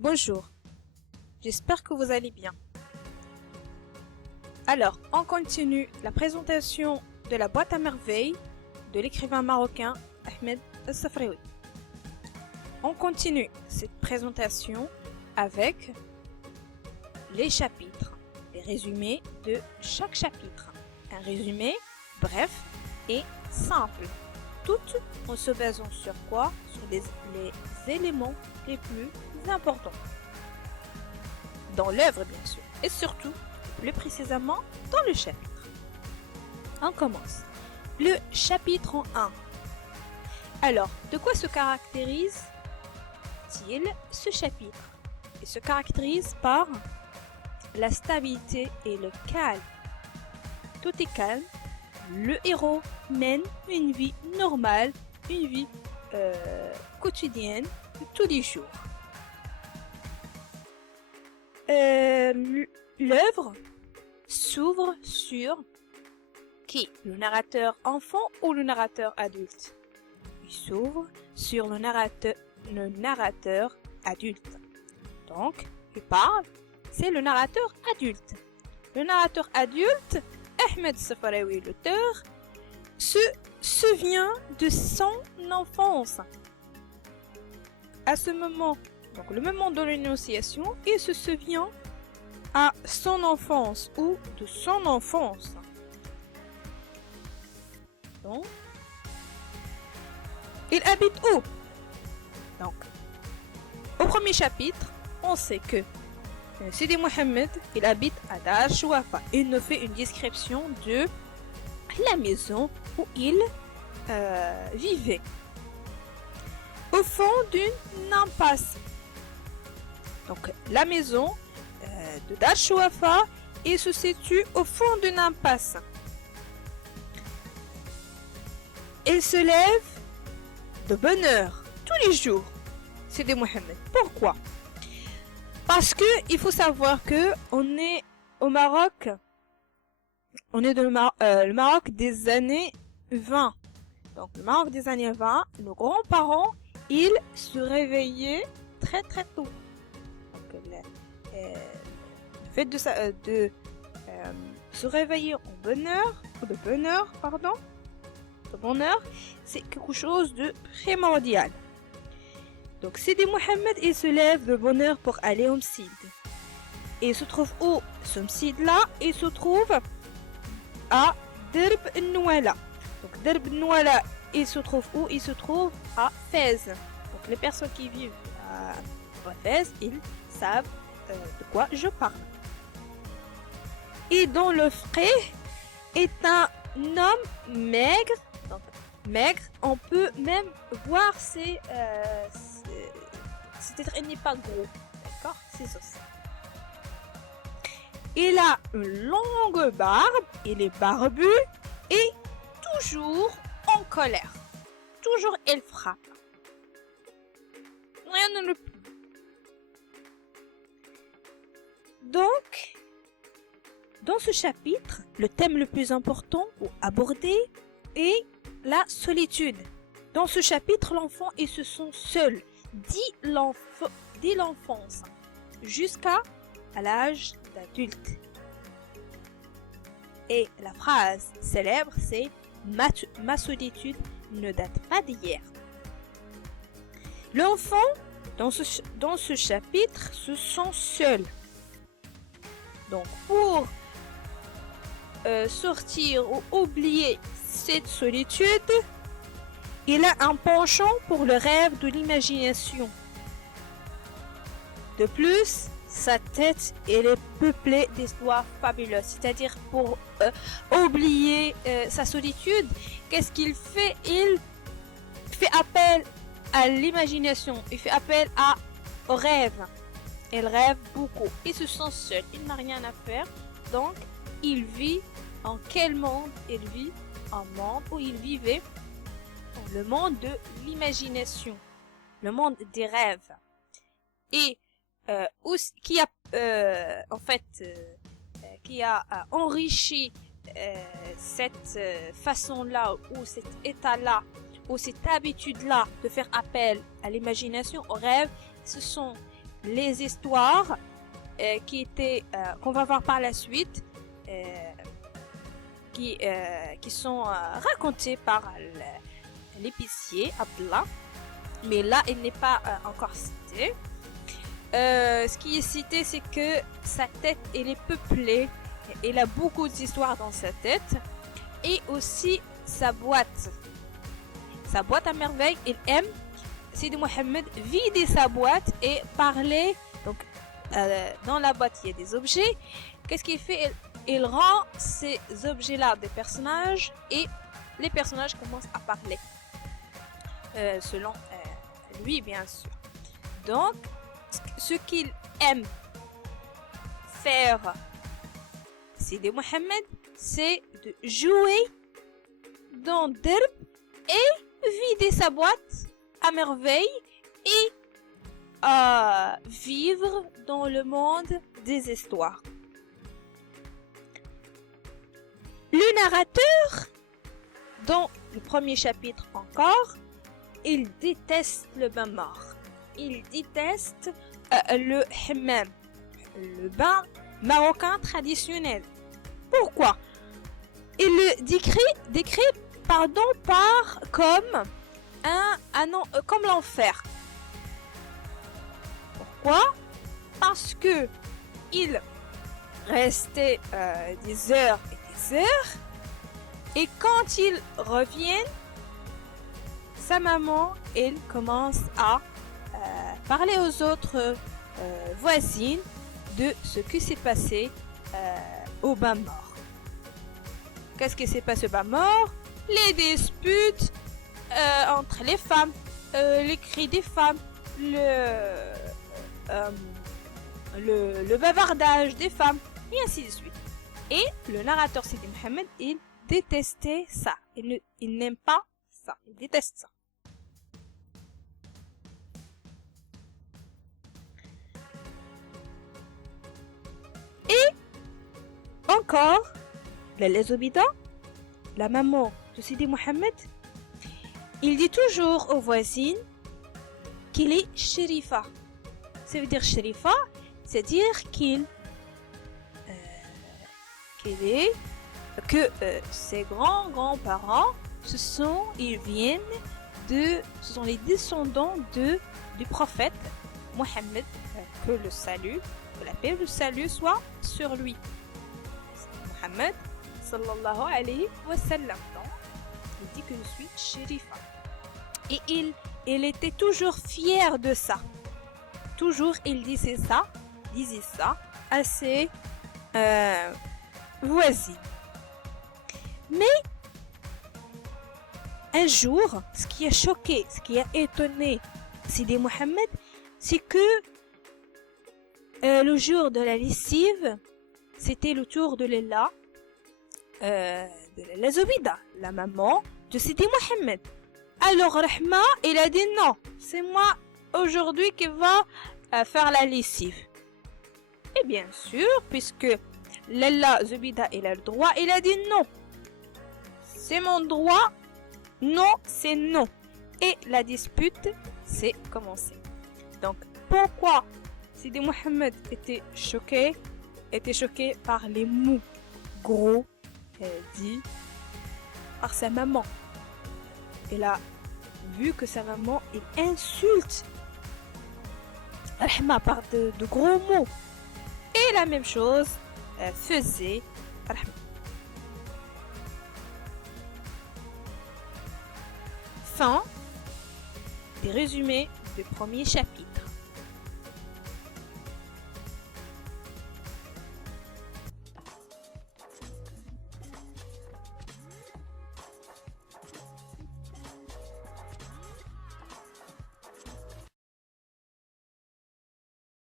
Bonjour, j'espère que vous allez bien. Alors, on continue la présentation de la boîte à merveilles de l'écrivain marocain Ahmed El-Safraoui. On continue cette présentation avec les chapitres, les résumés de chaque chapitre. Un résumé bref et simple, tout en se basant sur quoi? Sur les éléments les plus importants dans l'œuvre, bien sûr, et surtout, plus précisément, dans le chapitre. On commence. Le chapitre en 1. Alors, de quoi se caractérise-t-il ce chapitre? Il se caractérise par la stabilité et le calme. Tout est calme. Le héros mène une vie normale, une vie quotidienne, tous les jours. L'œuvre s'ouvre sur qui? Le narrateur enfant ou le narrateur adulte? Il s'ouvre sur le narrateur adulte. Donc, il parle, c'est le narrateur adulte. Le narrateur adulte, Ahmed El-Safraoui, l'auteur, se souvient de son enfance. À ce moment, donc le moment de l'énonciation, il se souvient à son enfance ou de son enfance. Donc, il habite où? Donc, au premier chapitre, on sait que Sidi Mohamed, il habite à Dar Chouafa. Il nous fait une description de la maison où il vivait. Au fond d'une impasse. Donc, la maison de Dar Chouafa, il se situe au fond d'une impasse. Il se lève de bonne heure tous les jours. Sidi Mohamed. Pourquoi? Parce que il faut savoir que on est au Maroc. On est dans le Maroc des années 20. Donc, le Maroc des années 20, nos grands-parents, ils se réveillaient très très tôt. Donc, le fait de se réveiller de bonne heure, c'est quelque chose de primordial. Donc, Sidi Mohamed, il se lève de bonne heure pour aller au Msid. Et il se trouve où? Ce Msid-là, il se trouve à Derb Nouala. Donc, Derb Nouala, il se trouve où? Il se trouve à Fès. Donc, les personnes qui vivent à Fès, ils savent de quoi je parle. Et dans le frais est un homme maigre. Donc, maigre, on peut même voir c'est-à-dire il n'est pas gros. D'accord? C'est ça. Il a une longue barbe, il est barbu et toujours en colère. Toujours il frappe. Rien ne le plaît. Donc, dans ce chapitre, le thème le plus important ou abordé est la solitude. Dans ce chapitre, l'enfant il se sent seul dès l'enfance jusqu'à l'âge d'adulte. Et la phrase célèbre, c'est « Ma solitude ne date pas d'hier ». L'enfant, dans ce chapitre, se sent seul. Donc, pour sortir ou oublier cette solitude, il a un penchant pour le rêve de l'imagination. De plus, sa tête elle est peuplée d'histoires fabuleuses. C'est-à-dire pour oublier sa solitude, qu'est-ce qu'il fait? Il fait appel à l'imagination. Il fait appel au rêve. Il rêve beaucoup. Il se sent seul. Il n'a rien à faire. Donc, il vit en quel monde? Il vit un monde où il vivait le monde de l'imagination, le monde des rêves, et qui a enrichi cette façon-là ou cet état-là ou cette habitude-là de faire appel à l'imagination, au rêve, ce sont les histoires qu'on va voir par la suite, qui sont racontées par l'épicier Abdallah, mais là il n'est pas encore cité. Ce qui est cité, c'est que sa tête elle est peuplée, il a beaucoup d'histoires dans sa tête, et aussi sa boîte à merveille. Il aime Sidi Mohammed vider sa boîte et parler. Donc dans la boîte il y a des objets. Qu'est-ce qu'il fait? Il rend ces objets-là des personnages, et les personnages commencent à parler selon lui, bien sûr. Donc ce qu'il aime faire Sidi Mohammed, c'est de jouer dans Derb et vider sa boîte à merveille et vivre dans le monde des histoires. Le narrateur, dans le premier chapitre encore, il déteste le bain mort. Il déteste le hammam, le bain marocain traditionnel. Pourquoi? Il le décrit comme comme l'enfer. Pourquoi? Parce que il restait des heures et des heures, et quand ils reviennent, sa maman, elle commence à parler aux autres voisines de ce qui s'est passé au bain mort. Qu'est-ce qui s'est passé au bain mort? Les disputes entre les femmes, les cris des femmes, le bavardage des femmes, et ainsi de suite. Et le narrateur Sidi Mohammed, il détestait ça. Il n'aime pas ça. Il déteste ça. Et encore, la Zobida, la maman de Sidi Mohammed, il dit toujours aux voisines qu'il est shérifa. Ça veut dire shérifa, c'est-à-dire que ses grands-parents, ce sont les descendants du prophète Mohammed, que la paix et le salut soit sur lui. Mohammed sallallahu alayhi wa sallam. Donc, il dit que je suis shérifa. Et il était toujours fier de ça. Toujours il disait ça à ses voisines. Mais un jour, ce qui a choqué, ce qui a étonné Sidi Mohammed, c'est que le jour de la lessive, c'était le tour de Leila, de la Zobida, la maman de Sidi Mohammed. Alors Rahma, il a dit non, c'est moi aujourd'hui qui va faire la lessive. Et bien sûr, puisque Leila Zobida, il a le droit, il a dit non. C'est mon droit, non, c'est non. Et la dispute s'est commencée. Donc, pourquoi Sidi Mohammed était choqué par les mots gros dits par sa maman. Il a vu que sa maman, il insulte Rahma par de gros mots. Et la même chose faisait Rahma. Fin des résumés du premier chapitre.